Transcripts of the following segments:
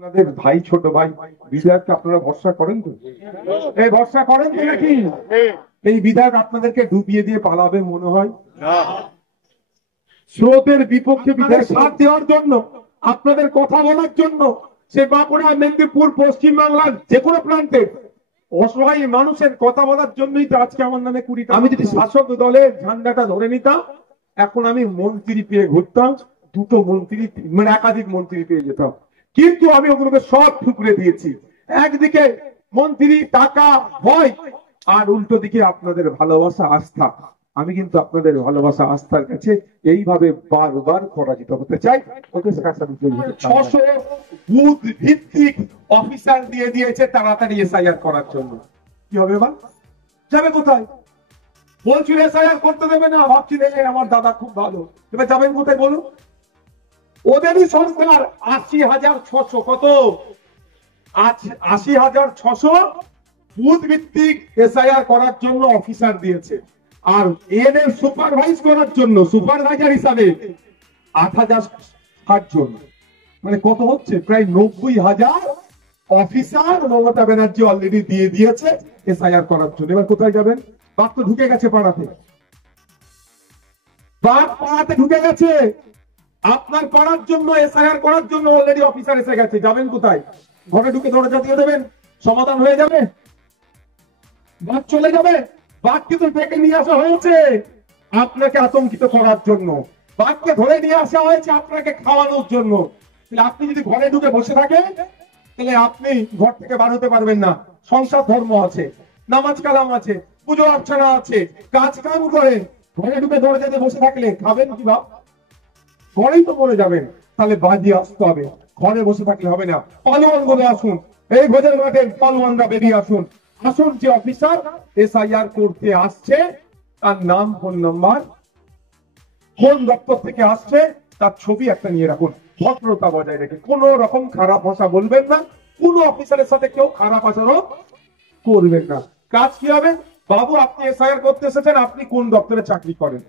আপনাদের ভাই, ছোট ভাই বিধায়ককে আপনারা ভরসা করেন তো? এই ভরসা করেন তো নাকি এই বিধায়ক আপনাদেরকে ডুবিয়ে দিয়ে পালাবে মনে হয়? স্রোতের বিপক্ষে বিধায়ক সাথ দেওয়ার জন্য, আপনাদের কথা বলার জন্য সে বাঁকুড়া, মেদিনীপুর, পশ্চিম বাংলার যে কোনো প্রান্তে অসহায় মানুষের কথা বলার জন্যই তো আজকে আমার নামে 20টা। আমি যদি শাসক দলের ঝান্ডাটা ধরে নিতাম, এখন আমি মন্ত্রী পেয়ে ঘুরতাম, দুটো মন্ত্রী, মানে একাধিক মন্ত্রী পেয়ে যেতাম। কিন্তু আমি ওগুলোকে সব ঠুকরে দিয়েছি। একদিকে মন্ত্রী, টাকা, ভয়, আর উল্টো দিকে আপনাদের ভালোবাসা, আস্থা। আমি কিন্তু আপনাদের ভালোবাসা, আস্থার কাছে এইভাবে বারবার পরাজিত হতে চাই। 600 বুথ ভিত্তিক অফিসার দিয়ে দিয়েছে তাড়াতাড়ি এসআইআর করার জন্য। কি হবে এবার? যাবে কোথায়? বলছিল এসআইআর করতে দেবে না, ভাবছিল আমার দাদা খুব ভালো, এবার যাবেন কোথায় বলুন? ওদেরই সরকার 80,600, কত? 80,600 বুথ ভিত্তিক এসআইআর করার জন্য অফিসার দিয়েছে। আর এদের সুপারভাইজ করার জন্য সুপারভাইজার হিসাবে 8,060 জন, মানে কত হচ্ছে? প্রায় 90,000 অফিসার মমতা ব্যানার্জি অলরেডি দিয়ে দিয়েছে এসআইআর করার জন্য। এবার কোথায় যাবেন? বাঘ তো ঢুকে গেছে পাড়াতে, বাঘ পাড়াতে ঢুকে গেছে। আপনার করার জন্য, এসআইআর করার জন্য অলরেডি অফিসার এসে গেছে। যাবেন কোথায়? ঘরে ঢুকে দরজা দিয়ে দেবেন, সমাধান হয়ে যাবে, বাঘ চলে যাবে। বাঘকে তো ডেকে নিয়ে আসা হয়েছে আপনাকে আতঙ্কিত করার জন্য, বাঘকে ধরে নিয়ে আসা হয়েছে আপনাকে খাওয়ানোর জন্য। আপনি যদি ঘরে ঢুকে বসে থাকেন, তাহলে আপনি ঘর থেকে বার হতে পারবেন না। সংসার ধর্ম আছে, নামাজ কালাম আছে, পুজো অর্চনা আছে, কাজ কাম করেন। ঘরে ঢুকে দরজাতে বসে থাকলে খাবেন কি বাপ? ঘরেই তো মরে যাবেন। তাহলে বাজি আসতে হবে, ঘরে বসে থাকলে হবে না। পালোয়ান বলে আসুন, এই ভোজের মাঠে পালোয়ানরা বেরিয়ে আসুন। আসুন, যে অফিসার এসআইআর করতে আসছে তার নাম, ফোন নাম্বার, কোন দপ্তর থেকে আসছে তার ছবি একটা নিয়ে রাখুন। ভদ্রতা বজায় রেখে কোন রকম খারাপ ভাষা বলবেন না, কোন অফিসারের সাথে কেউ খারাপ আচরণ করবেন না। কাজ কি হবে? বাবু, আপনি এসআইআর করতে এসেছেন, আপনি কোন দপ্তরে চাকরি করেন?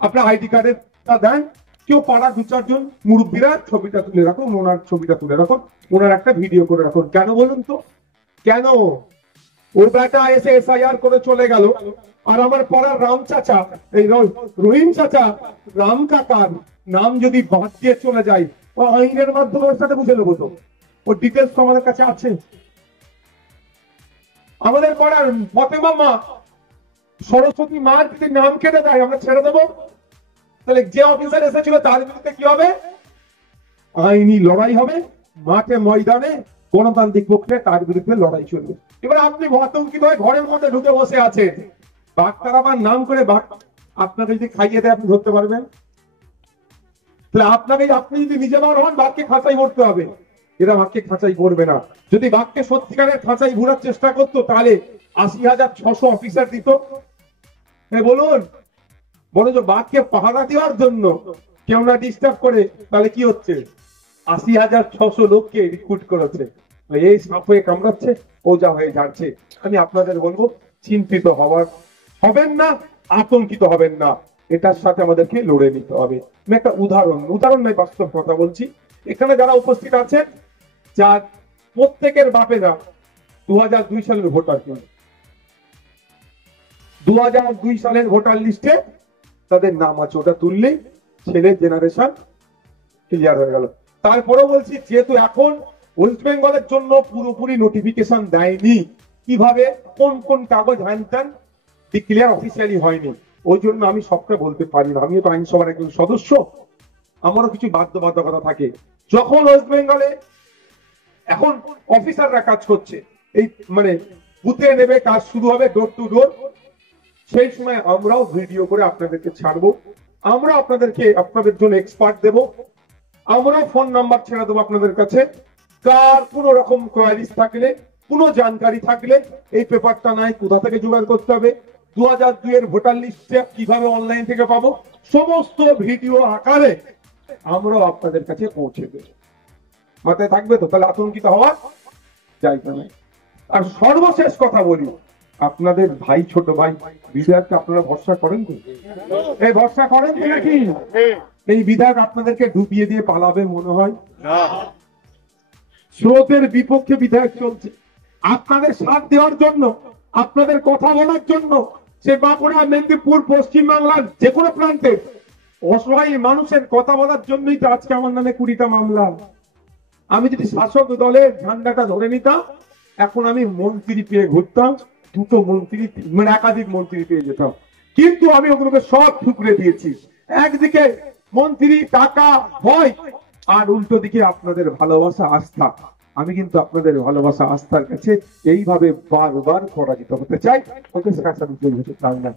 আপনার আইডি কার্ডের দেন। কেউ পাড়া 2-4 জন মুরব্বীরা ছবিটা তুলে রাখুন, ওনার ছবিটা তুলে রাখুন, ওনার একটা ভিডিও করে রাখুন। কেন বলুন তো? কেন? ও বেটা এসে এসআইআর করে চলে গেল, আর আমার পাড়ার রাম চাচা, এই রহিম চাচা, রাম কাকার নাম যদি বাদ দিয়ে চলে যায়, ও আইনের মাধ্যমে ওর সাথে বুঝে নেবো তো। ওর ডিটেলস আমাদের কাছে আছে। আমাদের পাড়ার ফতেমা মা, সরস্বতী মার যদি নাম কেটে দেয়, আমরা ছেড়ে দেবো? তাহলে যে অফিসার এসেছিল তার বিরুদ্ধে কি হবে? আইনি লড়াই হবে, মাঠে ময়দানে গণতান্ত্রিক পক্ষে তার বিরুদ্ধে লড়াই চলবে। এবার আপনি আতঙ্কিত হয়ে ঘরের মধ্যে ঢুকে বসে আছেন, বাঘ তার আবার নাম করে বাঘ আপনাকে যদি খাইয়ে দেয়, আপনি ধরতে পারবেন? তাহলে আপনি যদি নিজে বার হন, বাঘকে খাঁচাই ভরতে হবে। এরা বাঘকে খাঁচাই করবে না। যদি বাঘকে সত্যিকারের খাঁচাই ঘুরার চেষ্টা করতো, তাহলে 80,600 অফিসার দিত। বলুন, বরঞ্চ বাঘকে পাহারা দেওয়ার জন্য কেউ না ডিস্টার্ব করে, তাহলে কি হচ্ছে? 80,600 লোককে রিক্রুট করেছে, এই সাপ হয়ে কামড়াচ্ছে, ওজা হয়ে যাচ্ছে। আমি আপনাদের বলবো, চিন্তিত হবেন না, আতঙ্কিত হবেন না। এটার সাথে আমাদেরকে লড়ে নিতে হবে। আমি একটা উদাহরণ নয়, বাস্তব কথা বলছি। এখানে যারা উপস্থিত আছেন, যার প্রত্যেকের বাপেরা 2002 সালের ভোটার, 2002 সালের ভোটার লিস্টে তাদের নাম আছে। ওটা তুললেই ছেলের জেনারেশন ক্লিয়ার হয়ে গেল। তারপরে বলছি, যেহেতু এখন ওয়েস্ট বেঙ্গলের জন্য পুরোপুরি নোটিফিকেশন দেয়নি, কিভাবে কোন কোন কাগজ হ্যান ডিক্লেয়ার অফিসিয়ালি হয়নি, ওই জন্য আমি সবটা বলতে পারি না। আমিও তো আইনসভার একজন সদস্য, আমারও কিছু বাধ্যবাধকতা থাকে। যখন ওয়েস্ট বেঙ্গলে এখন অফিসাররা কাজ করছে, এই মানে বুথে নেবে, কাজ শুরু হবে ডোর টু ডোর, সেই সময় আমরাও ভিডিও করে আপনাদেরকে ছাড়বো। আমরা আপনাদের জন্য এক্সপার্ট দেব। আমরা ফোন নাম্বার ছেড়ে দেবো আপনাদের কাছে। কার কোন রকম কোয়ারিজ থাকলে, কোনো জানকারি থাকলে, এই পেপারটা নাই, কোথা থেকে জোগাড় করতে হবে, 2002 এর ভোটার লিস্টে কিভাবে অনলাইন থেকে পাবো, সমস্ত ভিডিও আকারে আমরাও আপনাদের কাছে পৌঁছে দেব। মাথায় থাকবে তো? তাহলে আতঙ্কিত হওয়া যাইবে না। আর সর্বশেষ কথা বলি, আপনাদের ভাই, ছোট ভাই বিধায়ককে আপনারা ভরসা করেন তো? এই ভরসা করেন তো নাকি এই বিধায়ক আপনাদেরকে ডুবিয়ে দিয়ে পালাবে মনে হয়? স্রোতের বিপক্ষে বিধায়ক চলছে, আপনাদের সাথ দেওয়ার জন্য, আপনাদের কথা বলার জন্য। সে বাঁকুড়া, মেদিনীপুর, পশ্চিম বাংলার যে কোনো প্রান্তে অসহায় মানুষের কথা বলার জন্যই তো আজকে আমার নামে 20টা মামলা। আমি যদি শাসক দলের ঝান্ডাটা ধরে নিতাম, এখন আমি মন্ত্রী পেয়ে ঘুরতাম, দুটো মন্ত্রী, মানে একাধিক মন্ত্রী পেয়ে যেতাম। কিন্তু আমি ওগুলোকে সব ঠুকরে দিয়েছি। একদিকে মন্ত্রী, টাকা, ভয়, আর উল্টো দিকে আপনাদের ভালোবাসা, আস্থা। আমি কিন্তু আপনাদের ভালোবাসা, আস্থার কাছে এইভাবে বারবার পরাজিত হতে চাই। ওকে, সেটা আমি চাই না।